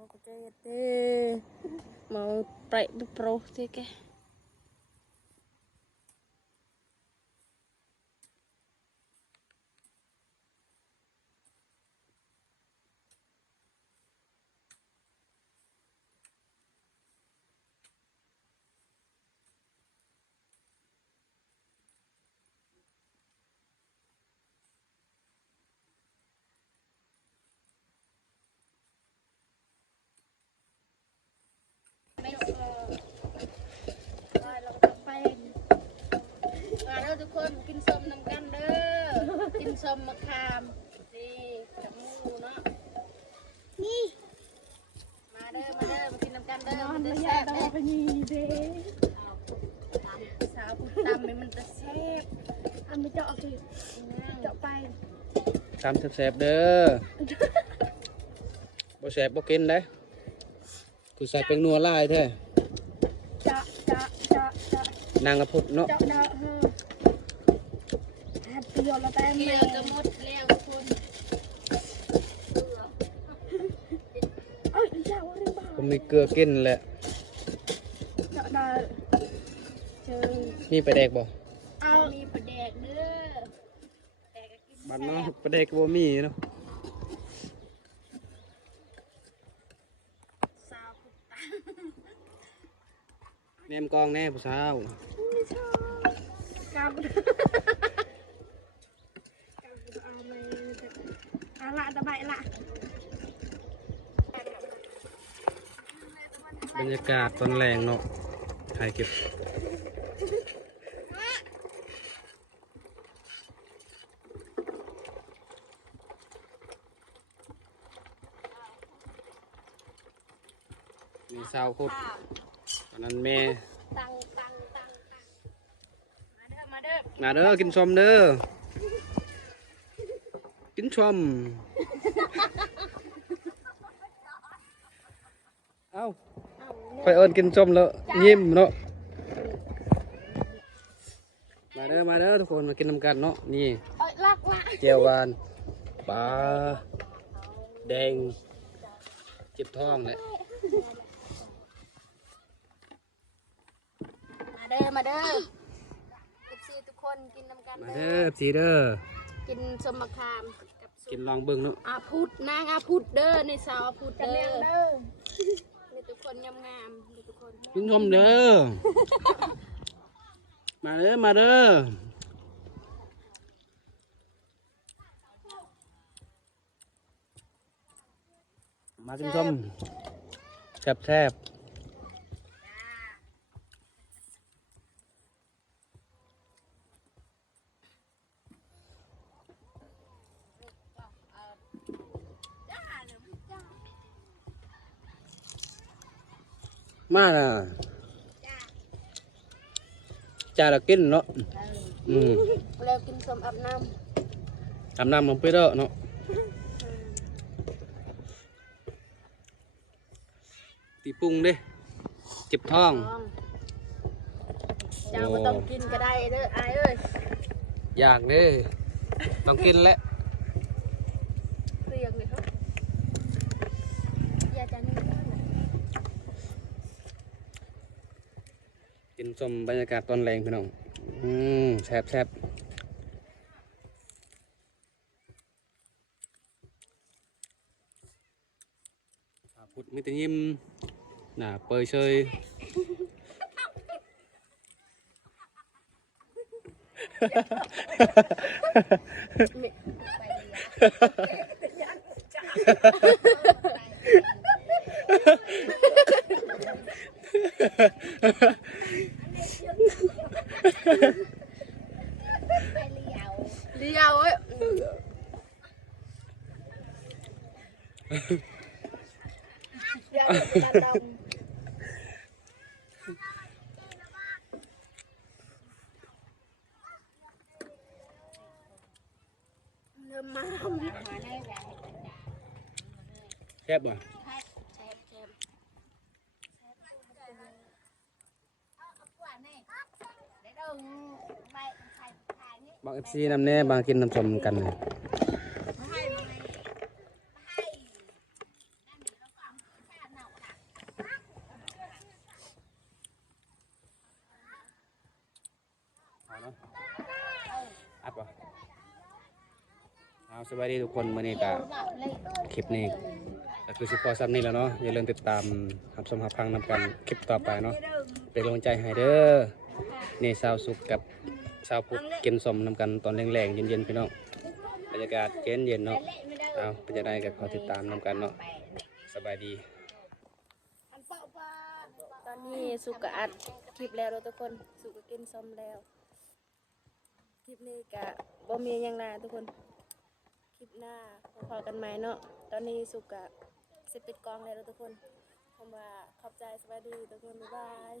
Aku cahaya deh mau prek pro sih ke. Tuhคนกินส้มน้ำกันเด้อกินส้มมะขามนี่กับหมูเนาะนี่มาเด้อมากินน้ำกันเด้อมันจะแซ่บเด้อสาวผู้ตำมันจะแซ่บอันไม่เจาะสิเจาะไปทำแซ่บๆเด้อบ่แซ่บบ่กินได้กูใส่เป็นนัวลายแท้จะนางกระพุดเนาะเกี่ยวแล้วแต่เกี่ยวจะหมดแล้วทุกคนผมมีเกลือกินแหละมีปลาแดกบ่มีปลาแดกเด้อบ้านเนาะปลาแดกบ่มีเนาะแนมกองแน่ผู้สาวละตะไบละบรรยากาศตอนแรงเนาะถ่ายเก็บมีสาวคุดตอนนั้นแม่ตังมาเด้อกินชมเด้อกินชมเอ้าไปเอิญกินชมแล้วยิ้มเนาะมาเด้อทุกคนมากินน้ำกันเนาะนี่เจียวหวานปลาแดงเจ็บท้องเลยมาเด้อทุกคนกินน้ำกันมาเด้อสีเด้อกินสมมะขามกับกินลองเบิ่งเนาะอาพุดนางอาพุดเด้อในสาวอาพุดเด้อนี่ทุกคนงามนี่ทุกคนกินชมเด้อมาเด้อมากินชมแซ่บมาน่ะจ่าเรากินเนาะแล้วกินสมอาบน้ำมันไปเด้อเนาะตีปรุงดิเจ็บท้องเจ้าก็ต้องกินก็ได้เด้ออายเอ้ยอยากเด้ต้องกินแหละเรียกเลยครับอย่าจังกินชมบรรยากาศตอนแรงพี่น้องแซ่บพุดมิตรยิ้มหน้าเปยเชยเลี้ยวเอ้ยแซ่บบ่บาง FC นำแน่บางกินน้ำชมกันเลย อัดป่ะเอาสบายดีทุกคนมื้อนี้ก็คลิปนี้ก็คือสิพอซ้ำนี้แล้วเนาะอย่าลืมติดตามรับชมรับฟังนำกันคลิปต่อไปเนาะเป็นกำลังใจให้เด้อนี่สาวสุขกับสาวพุดกินสมนำกันตอนแรงๆเย็นๆพี่น้องบรรยากาศเย็นๆเนาะเอาเป็นจะได้ก็ขอติดตามนำกันเนาะสบายดี ตอนนี้สุกกะอัดคลิปแล้วทุกคนสุกกะกินส้มแล้วคลิปนี้กะบ่มีหยังนาทุกคนคลิปหน้าพอกันใหม่เนาะตอนนี้สุกกะสิปิดกล้องแล้วทุกคนผมว่าขอบใจสวัสดีทุกคนบ๊ายบาย